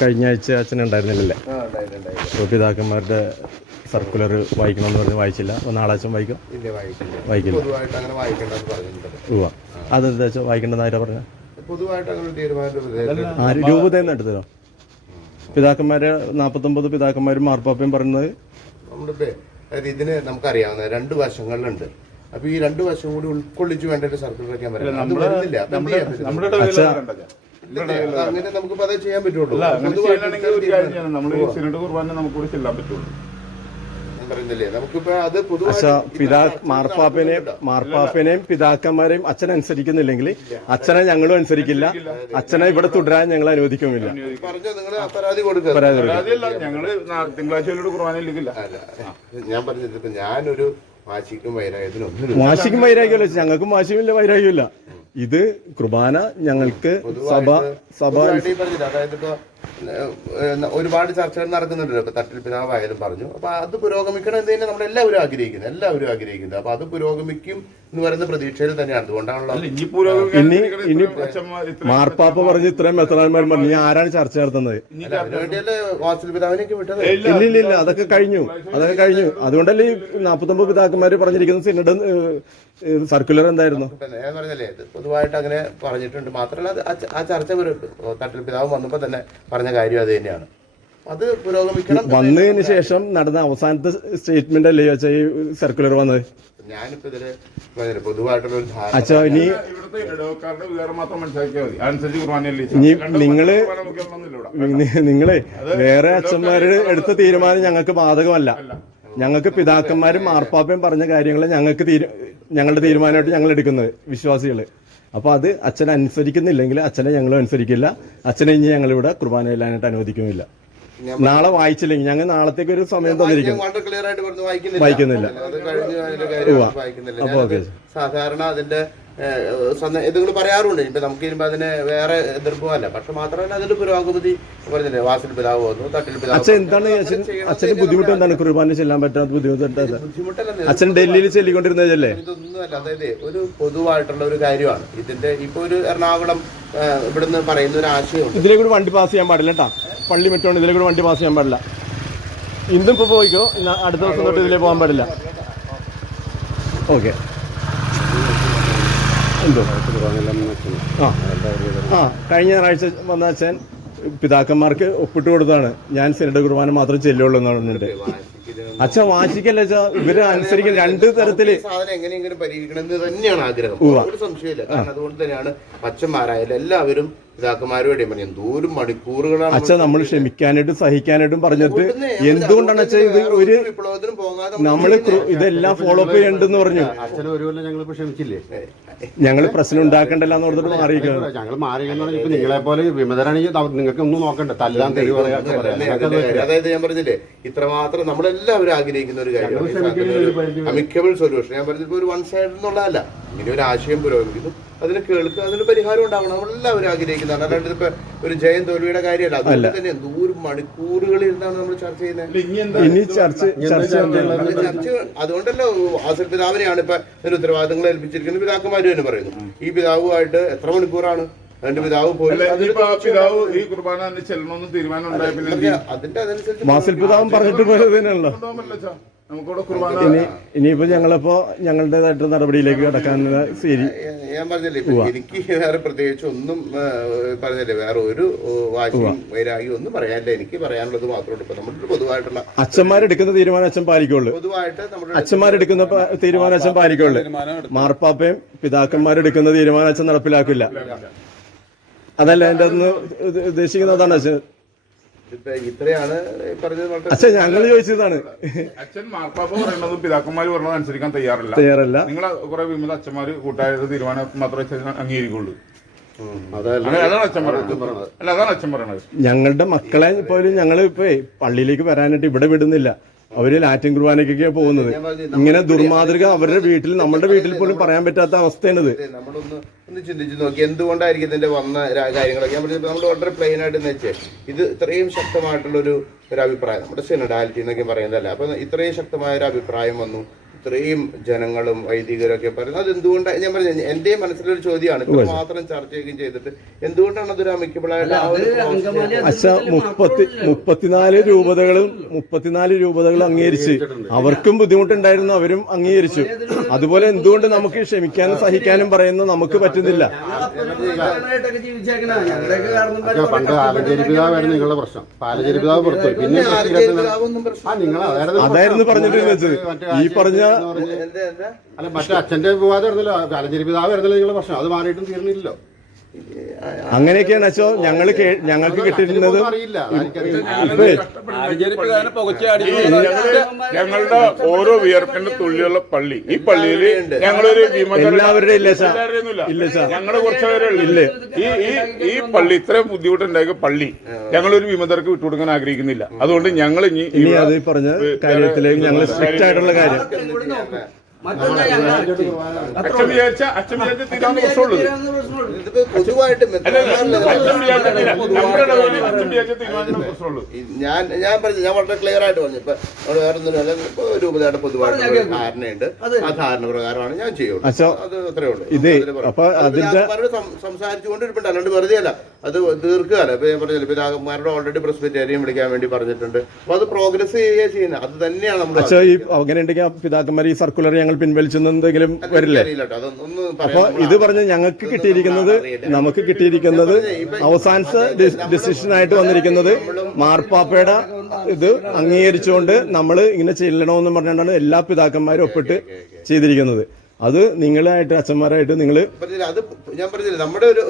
കഴിഞ്ഞ ആഴ്ച അച്ഛൻ ഉണ്ടായിരുന്നില്ലല്ലേ? പിതാക്കന്മാരുടെ സർക്കുലർ വായിക്കണമെന്ന് പറഞ്ഞ് വായിച്ചില്ല. അപ്പോൾ ആളാച്ചും വായിക്കും? വായിക്കില്ല. ഉവ്വ. അതെന്താ വെച്ചാൽ വായിക്കേണ്ടെന്ന് ആരാ പറഞ്ഞത് രൂപതയെന്ന് എടുത്തതോ പിതാക്കന്മാര് നാൽപ്പത്തൊമ്പത് പിതാക്കന്മാരും മാർപ്പാപ്പയും പറയുന്നത് അതായത് ഇതിന് നമുക്കറിയാവുന്ന രണ്ട് വശങ്ങളുണ്ട് അപ്പൊ ഈ രണ്ട് വശം കൂടി ഉൾക്കൊള്ളിച്ച് വേണ്ട ഒരു സർക്കിൾ വയ്ക്കാൻ പറ്റില്ല. അങ്ങനെ നമുക്കിപ്പോ അതേ ചെയ്യാൻ പറ്റുള്ളൂ. നമ്മൾ സിനഡ് കുർബാന നമുക്ക് ചെല്ലാൻ പറ്റുള്ളൂ. പിതാ ചർച്ച മാർപ്പാപ്പനെയും? പിതാക്കന്മാരെയും അച്ഛൻ അനുസരിക്കുന്നില്ലെങ്കിൽ അച്ഛനെ ഞങ്ങളും അനുസരിക്കില്ല. അച്ഛനെ ഇവിടെ തുടരാൻ ഞങ്ങൾ അനുവദിക്കുമില്ല. അല്ല ഞാൻ പറഞ്ഞത് ഇപ്പൊ ഞാനൊരു വാശിക്കും വൈരാഗ്യത്തിനും വാശിക്കും വൈരാഗ്യമല്ല ഞങ്ങൾക്കും വാശിയുമില്ല വൈരാഗ്യമില്ല. ഇത് കുർബാന ഞങ്ങൾക്ക് സഭ സഭ അതായത് ഒരുപാട് ചർച്ചകൾ നടക്കുന്നുണ്ടല്ലോ ഇപ്പൊ തട്ടിൽ പിതാവായാലും പറഞ്ഞു. അപ്പൊ അത് പുരോഗമിക്കണം എന്ന് തന്നെ നമ്മൾ എല്ലാവരും ആഗ്രഹിക്കുന്നത് എല്ലാവരും ആഗ്രഹിക്കുന്നത് അപ്പൊ അത് പുരോഗമിക്കും എന്ന് പറയുന്ന പ്രതീക്ഷയിൽ തന്നെയാണ്. അതുകൊണ്ടാണല്ലോ അല്ല ഇനി പുരോഗമിക്കാൻ ഇനി മാർപ്പാപ്പ പറഞ്ഞ് ഇത്രയും മെത്തനാന്മാർ പറഞ്ഞു. ആരാണ് ചർച്ച നടത്തുന്നത്? വിട്ടത്? ഇല്ല. ഇല്ല അതൊക്കെ കഴിഞ്ഞു. അതൊക്കെ കഴിഞ്ഞു. അതുകൊണ്ടല്ലേ ഈ നാൽപ്പത്തൊമ്പത് പിതാക്കന്മാര് പറഞ്ഞിരിക്കുന്ന സിനഡ് സർക്കുലർ എന്തായിരുന്നു? ഞാൻ പറഞ്ഞല്ലേ ഇത് പൊതുവായിട്ട് അങ്ങനെ പറഞ്ഞിട്ടുണ്ട്. മാത്രല്ല ആ ചർച്ച തട്ടിൽ പിതാവ് വന്നപ്പോൾ തന്നെ പറഞ്ഞ കാര്യം അത് തന്നെയാണ്. അത് പുരോഗമിക്കണം വന്നതിന് ശേഷം നടന്ന അവസാനത്തെ സ്റ്റേറ്റ്മെന്റ് അല്ലേ വെച്ചാൽ ഈ സർക്കുലർ വന്നത്? ഞാനിപ്പോ ഇതിൽ പറഞ്ഞില്ലേ, പൊതുവായിട്ടുള്ള ഒരു ധാരണ ഇനി നിങ്ങൾ നിങ്ങളെ വേറെ അച്ഛന്മാര് എടുത്ത തീരുമാനം ഞങ്ങൾക്ക് ബാധകമല്ല. ഞങ്ങൾക്ക് പിതാക്കന്മാരും മാർപ്പാപ്പയും പറഞ്ഞ കാര്യങ്ങൾ ഞങ്ങൾക്ക് ഞങ്ങളുടെ തീരുമാനമായിട്ട് ഞങ്ങൾ എടുക്കുന്നത് വിശ്വാസികൾ അപ്പൊ അത് അച്ഛൻ അനുസരിക്കുന്നില്ലെങ്കിൽ അച്ഛനെ ഞങ്ങൾ അനുസരിക്കില്ല. അച്ഛനെ ഇനി ഞങ്ങളിവിടെ കുർബാന ചെല്ലാനായിട്ട് അനുവദിക്കുമില്ല. നാളെ വായിച്ചില്ലെങ്കിൽ ഞങ്ങൾ നാളത്തേക്ക് ഒരു സമയം തന്നിരിക്കും. വായിക്കുന്നില്ല. അപ്പോൾ സാധാരണ അതിന്റെ ഏഹ്, സന്ദ- ഇത് പറയാറുണ്ട്. ഇപ്പം നമുക്ക് ഇനിയിപ്പോ അതിന് വേറെ എതിർപ്പുമല്ല. പക്ഷെ മാത്രമല്ല അതിന്റെ പുരോഗതി പറഞ്ഞില്ലേ? വാസിൽ പിതാവ് വന്നു തട്ടിൽ പിതാവ്. എന്താണ് അച്ഛന് ബുദ്ധിമുട്ട് എന്താണ്? കുർബാന ചെല്ലാൻ പറ്റാത്ത ബുദ്ധിമുട്ട് അച്ഛൻ ഡൽഹിയിൽ ചെല്ലിക്കൊണ്ടിരുന്നതല്ലേ? ഇതൊന്നുമല്ല. അതായത് ഒരു പൊതുവായിട്ടുള്ള ഒരു കാര്യമാണ്. ഇതിന്റെ ഇപ്പൊ ഒരു എറണാകുളം ഇവിടുന്ന് പറയുന്ന ഒരു ആശയമുണ്ട്. ഇതിലെ കൂടി വണ്ടി പാസ് ചെയ്യാൻ പാടില്ല കേട്ടോ. പള്ളി മറ്റോണ്ട് ഇതിലെ കൂടി വണ്ടി പാസ് ചെയ്യാൻ പാടില്ല. ഇന്നും ഇപ്പോൾ പോയിക്കോ? അടുത്ത ദിവസം തൊട്ട് ഇതിലേ പോകാൻ പാടില്ല. ഓക്കെ. എന്തോ ആ. ആ കഴിഞ്ഞ ഞായറാഴ്ച വന്ന അച്ഛൻ പിതാക്കന്മാർക്ക് ഒപ്പിട്ട് കൊടുത്താണ് ഞാൻ സിനഡ് കുർബാന മാത്രം ചെല്ലുള്ളൂ എന്ന് പറഞ്ഞിട്ട്. അച്ഛൻ വാശിക്കല്ല അച്ഛാ? ഇവർ അനുസരിക്കുന്ന രണ്ട് തരത്തിൽ. സാധനം എങ്ങനെയെങ്കിലും പരിഹരിക്കണം എന്ന് തന്നെയാണ് ആഗ്രഹം. ഒരു സംശയമില്ല അതുകൊണ്ട് തന്നെയാണ് അച്ഛന്മാരായാലും എല്ലാവരും പിതാക്കന്മാരോടെ പറഞ്ഞു എന്തോരം മണിക്കൂറുകളാണ് അച്ഛൻ നമ്മൾ ക്ഷമിക്കാനായിട്ടും സഹിക്കാനായിട്ടും പറഞ്ഞിട്ട് എന്തുകൊണ്ടാണ് അച്ഛൻ ഇത് ഒരു വിപ്ലവത്തിനും പോകാതെ നമ്മൾ ക്രു- ഇതെല്ലാം ഫോളോ അപ്പ് ചെയ്യണ്ടെന്ന് പറഞ്ഞു. അച്ഛൻ ഒരു കൊല്ലം ഞങ്ങളിപ്പോ ക്ഷമിച്ചില്ലേ? ഞങ്ങൾ പ്രശ്നം ഉണ്ടാക്കണ്ടല്ല എന്ന് പറഞ്ഞിട്ട് മാറിയിരിക്കുന്നത് ഞങ്ങൾ മാറിയെന്ന് ഇപ്പൊ നിങ്ങളെ പോലെ വിമതരാണെങ്കിൽ നിങ്ങൾക്ക് ഒന്നും നോക്കണ്ട. തല്ലാൻ തെളിവ്. അതായത് ഞാൻ പറഞ്ഞില്ലേ ഇത്രമാത്രം നമ്മളെല്ലാവരും ആഗ്രഹിക്കുന്ന ഒരു കാര്യമാണ് അമിക്കബിൾ സൊല്യൂഷൻ ഞാൻ പറഞ്ഞത് ഒരു വൺ സൈഡ് എന്നുള്ളതല്ല. ഇങ്ങനെ ഒരു ആശയം പുരോഗമിക്കുന്നു. അതിന് കേൾക്കുക അതിന് പരിഹാരം ഉണ്ടാവണം. നമ്മളെല്ലാവരും ആഗ്രഹിക്കുന്നതാണ്. അല്ലാണ്ട് ഇപ്പൊ ഒരു ജയം തോൽവിയുടെ കാര്യമല്ല. അതുകൊണ്ട് തന്നെ നൂറ് മണിക്കൂറുകളിൽ ഇരുന്നാണ് നമ്മൾ ചർച്ച ചെയ്യുന്നത്? ഇനി എന്താ? ഇനി ചർച്ച ചർച്ച അത് ചർച്ച അതുകൊണ്ടല്ലോ ആസിൽ പിതാവിനെയാണ് ഇപ്പൊ ഇതിന് ഉത്തരവാദിത്തങ്ങൾ ഏൽപ്പിച്ചിരിക്കുന്നത്. പിതാക്കന്മാര് തന്നെ പറയുന്നു. ഈ പിതാവുമായിട്ട് എത്ര മണിക്കൂറാണ്? അതിന്റെ പിതാവ് പോയി പിതാവ് ഈ കുർബാന തന്നെ ചെല്ലണമെന്ന് തീരുമാനം ഉണ്ടായ പിന്നെ അതിന്റെ അതനുസരിച്ച് മാസിൽ പിതാവും പറഞ്ഞിട്ട് പോയത് ഇനി ഇനിയിപ്പോ ഞങ്ങളിപ്പോ ഞങ്ങളുടേതായിട്ട് നടപടിയിലേക്ക് കടക്കാൻ ശരി. ഞാൻ പറഞ്ഞില്ലേ ഇപ്പൊ എനിക്ക് വേറെ പ്രത്യേകിച്ച് ഒന്നും പറഞ്ഞില്ലേ വേറെ ഒരു വാശിയും വൈരാഗ്യം ഒന്നും പറയാനില്ല. എനിക്ക് പറയാനുള്ളത് മാത്രമേ ഇപ്പൊ നമ്മുടെ ഒരു പൊതുവായിട്ടുള്ള അച്ഛന്മാരെടുക്കുന്ന തീരുമാനം അച്ഛൻ പാലിക്കുള്ളൂ. പൊതുവായിട്ട് നമ്മുടെ അച്ഛന്മാരെടുക്കുന്ന തീരുമാനം അച്ഛൻ പാലിക്കുള്ളൂ. മാർപ്പാപ്പയും പിതാക്കന്മാരെടുക്കുന്ന തീരുമാനം അച്ഛൻ നടപ്പിലാക്കില്ല. അതല്ല എന്റെ ഉദ്ദേശിക്കുന്നത് അതാണ് അച്ഛൻ. അച്ഛൻ ഞങ്ങൾ ചോദിച്ചതാണ്. അച്ഛൻ മാർപ്പാപ്പ പറയുന്നതും പിതാക്കന്മാര് പറഞ്ഞത് അനുസരിക്കാൻ തയ്യാറില്ല. തയ്യാറല്ല. നിങ്ങൾ കുറെ വിമത അച്ഛന്മാര് കൂട്ടായത് തീരുമാനം മാത്രമേ അച്ഛൻ അംഗീകരിക്കുള്ളൂ. അതല്ല. അങ്ങനെ പറയുന്നത് അല്ല അതാണ് അച്ഛൻ പറയുന്നത് ഞങ്ങളുടെ മക്കളെ പോലും ഞങ്ങൾ ഇപ്പൊ പള്ളിയിലേക്ക് വരാനായിട്ട് ഇവിടെ വിടുന്നില്ല. അവർ ലാറ്റിൻ കുർബാനയ്ക്കൊക്കെയാണ് പോകുന്നത്. ഇങ്ങനെ ദുർമാതൃക അവരുടെ വീട്ടിൽ നമ്മുടെ വീട്ടിൽ പോലും പറയാൻ പറ്റാത്ത അവസ്ഥയാണിത്. നമ്മളൊന്ന് ഒന്ന് ചിന്തിച്ചു നോക്കി എന്തുകൊണ്ടായിരിക്കും ഇതിന്റെ വന്ന കാര്യങ്ങളൊക്കെ? ഞാൻ നമ്മൾ വളരെ പ്ലെയിൻ ആയിട്ട് വെച്ചേ ഇത് ഇത്രയും ശക്തമായിട്ടുള്ള ഒരു ഒരു അഭിപ്രായം നമ്മുടെ സിനഡാലിറ്റി എന്നൊക്കെ പറയുന്നതല്ല? അപ്പൊ ഇത്രയും ശക്തമായ ഒരു അഭിപ്രായം വന്നു. ഇത്രയും ജനങ്ങളും വൈദികരും ഒക്കെ പറയുന്നത് അത് എന്തുകൊണ്ടാണ് ഞാൻ പറഞ്ഞു എന്റെ മനസ്സിലൊരു ചോദ്യമാണ്. ഇപ്പൊ മാത്രം ചർച്ച ചെയ്യുകയും ചെയ്തിട്ട് എന്തുകൊണ്ടാണ് അതൊരു മുപ്പത്തി മുപ്പത്തിനാല് രൂപതകളും മുപ്പത്തിനാല് രൂപതകളും അംഗീകരിച്ച്. അവർക്കും ബുദ്ധിമുട്ടുണ്ടായിരുന്നു അവരും അംഗീകരിച്ചു. അതുപോലെ എന്തുകൊണ്ട് നമുക്ക് ക്ഷമിക്കാനും സഹിക്കാനും പറയുന്ന നമുക്ക് പറ്റുന്നില്ല. പണ്ട് നിങ്ങളുടെ പ്രശ്നം. പിന്നെ അതായിരുന്നു അതായിരുന്നു ഈ പറഞ്ഞ അല്ല മറ്റേ അച്ഛന്റെ വിവാദം വരുന്നല്ലോ. കലഞ്ചേരി പിതാവ് വരുന്നല്ലോ നിങ്ങളുടെ പ്രശ്നം. അത് മാറിയിട്ടും തീർന്നില്ലല്ലോ. അങ്ങനെയൊക്കെയാണ് അച്ഛോ ഞങ്ങൾ ഞങ്ങൾക്ക് കിട്ടിയിരുന്നത് ഞങ്ങളുടെ ഓരോ വിയർപ്പിന്റെ തുള്ളിയുള്ള പള്ളി. ഈ പള്ളിയിൽ ഞങ്ങളൊരു എല്ലാവരുടെ ഇല്ല സാർ. ഇല്ല. ഇല്ല സാർ. ഞങ്ങൾ കുറച്ചുപേരെ ഉള്ളൂ. ഈ ഈ ഈ പള്ളി ഇത്രയും ബുദ്ധിമുട്ടുണ്ടായ പള്ളി ഞങ്ങളൊരു വിമതർക്ക് വിട്ടുകൊടുക്കാൻ ആഗ്രഹിക്കുന്നില്ല. അതുകൊണ്ട് ഞങ്ങൾ ഇനി അത് പറഞ്ഞ കാര്യത്തിലേക്ക് ഞങ്ങൾ സ്ട്രിക്റ്റ് ആയിട്ടുള്ള കാര്യം. അച്ഛൻ വിചാരിച്ച അച്ഛൻ വിചാരിച്ച പൊതുവായിട്ട് ഞാൻ ഞാൻ പറഞ്ഞു ഞാൻ വളരെ ക്ലിയർ ആയിട്ട് പറഞ്ഞു. ഇപ്പൊ വേറെ ഒന്നുമില്ല ഇപ്പൊ രൂപതയുടെ പൊതുവായിട്ടുള്ള ധാരണയുണ്ട്. ആ ധാരണ പ്രകാരമാണ് ഞാൻ ചെയ്യുള്ളൂ. അത് അത്രേ ഉള്ളൂ. ഇത് അതിൽ പറഞ്ഞു. അപ്പൊ അത് അതിന്റെ- പിതാക്കന്മാരോട് സം- സംസാരിച്ചുകൊണ്ടിരിപ്പുണ്ട്. അല്ലാണ്ട് വെറുതെ അല്ല. അത് തീർക്കുകയല്ല ഇപ്പൊ ഞാൻ പറഞ്ഞില്ല രാഗന്മാരുടെ ഓൾറെഡി പ്രസ്ബിറ്റേറിയൻ വിളിക്കാൻ വേണ്ടി പറഞ്ഞിട്ടുണ്ട്. അപ്പൊ അത് പ്രോഗ്രസ് ചെയ്യുക ചെയ്യുന്നത്. അത് തന്നെയാണ് നമ്മൾ അങ്ങനെ ഉണ്ടെങ്കിൽ പിതാക്കന്മാർ ഈ സർക്കുലർ ഞങ്ങൾ പിൻവലിച്ചെന്ന് എന്തെങ്കിലും വരില്ലേ? അപ്പൊ ഇത് പറഞ്ഞ് ഞങ്ങൾക്ക് കിട്ടിയിരിക്കുന്നത് നമുക്ക് കിട്ടിയിരിക്കുന്നത് അവസാനത്തെ ഡിസിഷൻ ആയിട്ട് വന്നിരിക്കുന്നത് മാർപ്പാപ്പയുടെ ഇത് അംഗീകരിച്ചുകൊണ്ട് നമ്മൾ ഇങ്ങനെ ചെല്ലണമെന്ന് പറഞ്ഞുകൊണ്ടാണ് എല്ലാ പിതാക്കന്മാരും ഒപ്പിട്ട് ചെയ്തിരിക്കുന്നത്. അത് നിങ്ങളായിട്ട് അച്ഛന്മാരായിട്ട് നിങ്ങൾ പറഞ്ഞില്ല അത് ഞാൻ പറഞ്ഞില്ല നമ്മുടെ ഒരു